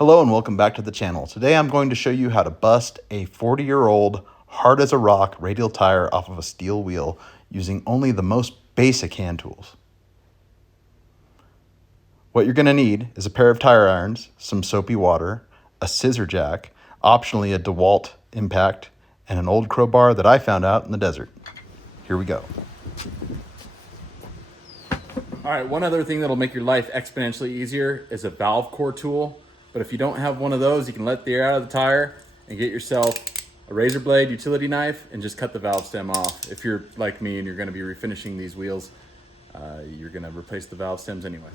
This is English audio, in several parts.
Hello and welcome back to the channel. Today I'm going to show you how to bust a 40-year-old hard as a rock radial tire off of a steel wheel using only the most basic hand tools. What you're going to need is a pair of tire irons, some soapy water, a scissor jack, optionally a DeWalt impact, and an old crowbar that I found out in the desert. Here we go. All right, one other thing that'll make your life exponentially easier is a valve core tool. But if you don't have one of those, you can let the air out of the tire and get yourself a razor blade utility knife and just cut the valve stem off. If you're like me and you're gonna be refinishing these wheels, you're gonna replace the valve stems anyway.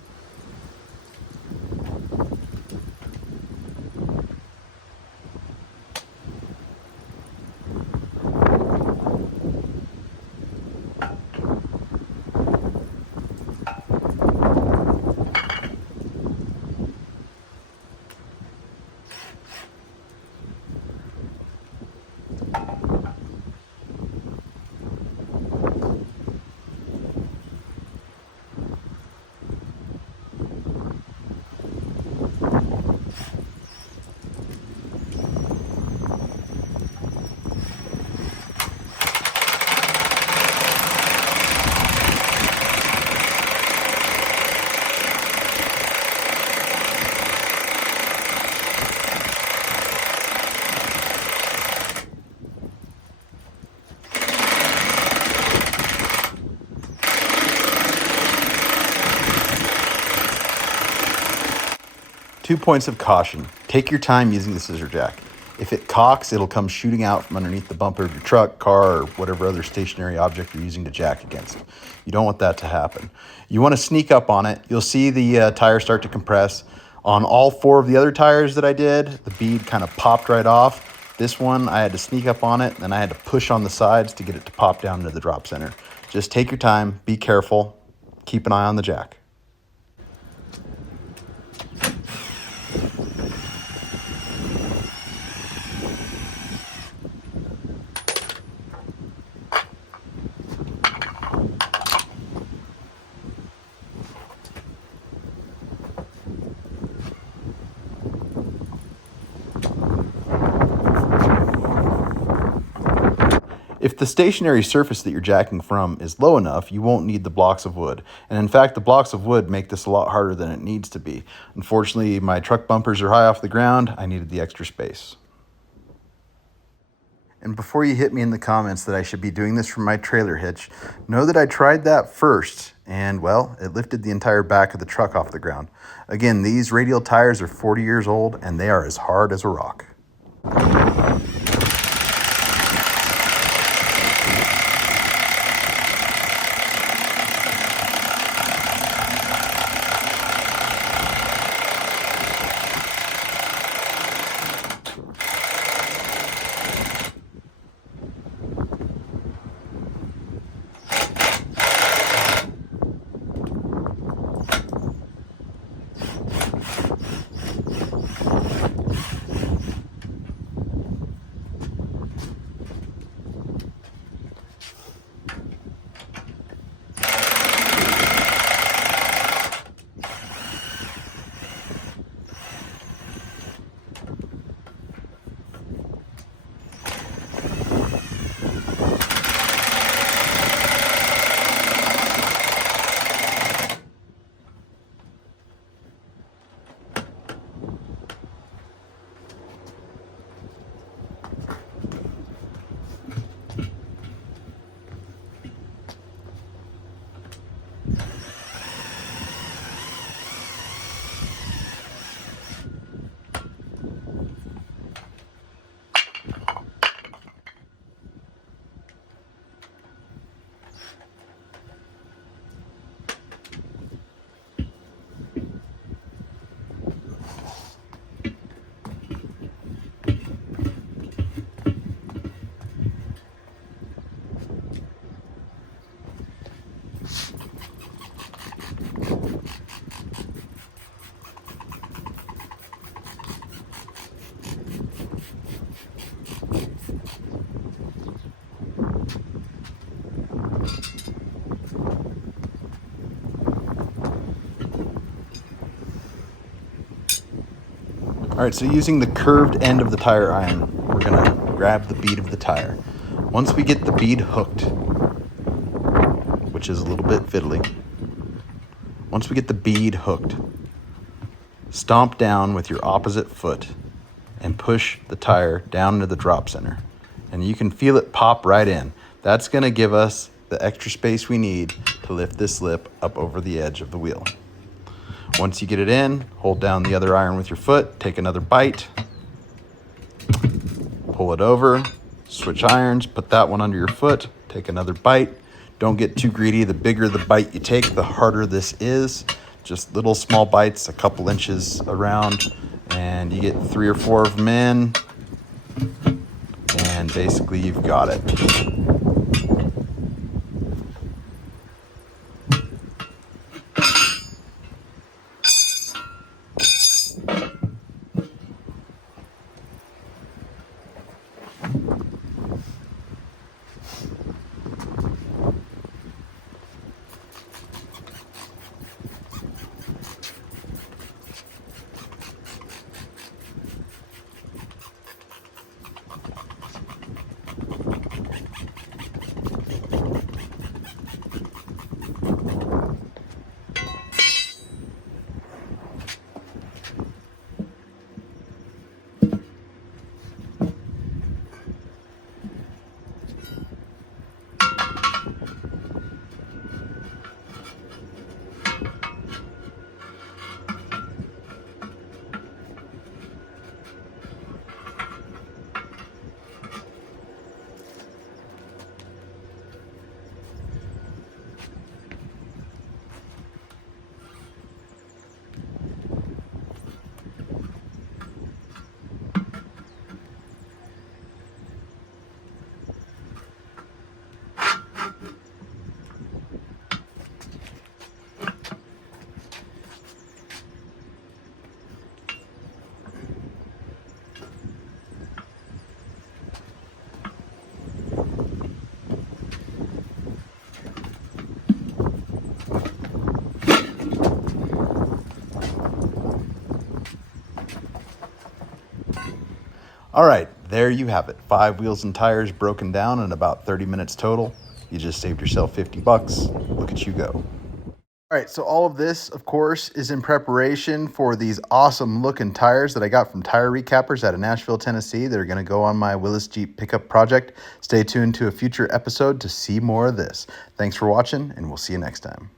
2 points of caution. Take your time using the scissor jack. If it cocks, it'll come shooting out from underneath the bumper of your truck, car, or whatever other stationary object you're using to jack against. You don't want that to happen. You want to sneak up on it. You'll see the tire start to compress. On all 4 of the other tires that I did, the bead kind of popped right off. This one, I had to sneak up on it, and I had to push on the sides to get it to pop down into the drop center. Just take your time, be careful, keep an eye on the jack. If the stationary surface that you're jacking from is low enough, you won't need the blocks of wood. And in fact, the blocks of wood make this a lot harder than it needs to be. Unfortunately, my truck bumpers are high off the ground. I needed the extra space. And before you hit me in the comments that I should be doing this from my trailer hitch, know that I tried that first, and well, it lifted the entire back of the truck off the ground. Again, these radial tires are 40 years old, and they are as hard as a rock. All right, so using the curved end of the tire iron, we're gonna grab the bead of the tire. Once we get the bead hooked, which is a little bit fiddly, once we get the bead hooked, stomp down with your opposite foot and push the tire down into the drop center. And you can feel it pop right in. That's gonna give us the extra space we need to lift this lip up over the edge of the wheel. Once you get it in, hold down the other iron with your foot, take another bite, pull it over, switch irons, put that one under your foot, take another bite. Don't get too greedy. The bigger the bite you take, the harder this is. Just little small bites, a couple inches around, and you get 3 or 4 of them in, and basically you've got it. All right, there you have it. 5 wheels and tires broken down in about 30 minutes total. You just saved yourself 50 bucks. Look at you go. All right, so all of this, of course, is in preparation for these awesome looking tires that I got from Tire Recappers out of Nashville, Tennessee. That are going to go on my Willis Jeep pickup project. Stay tuned to a future episode to see more of this. Thanks for watching, and we'll see you next time.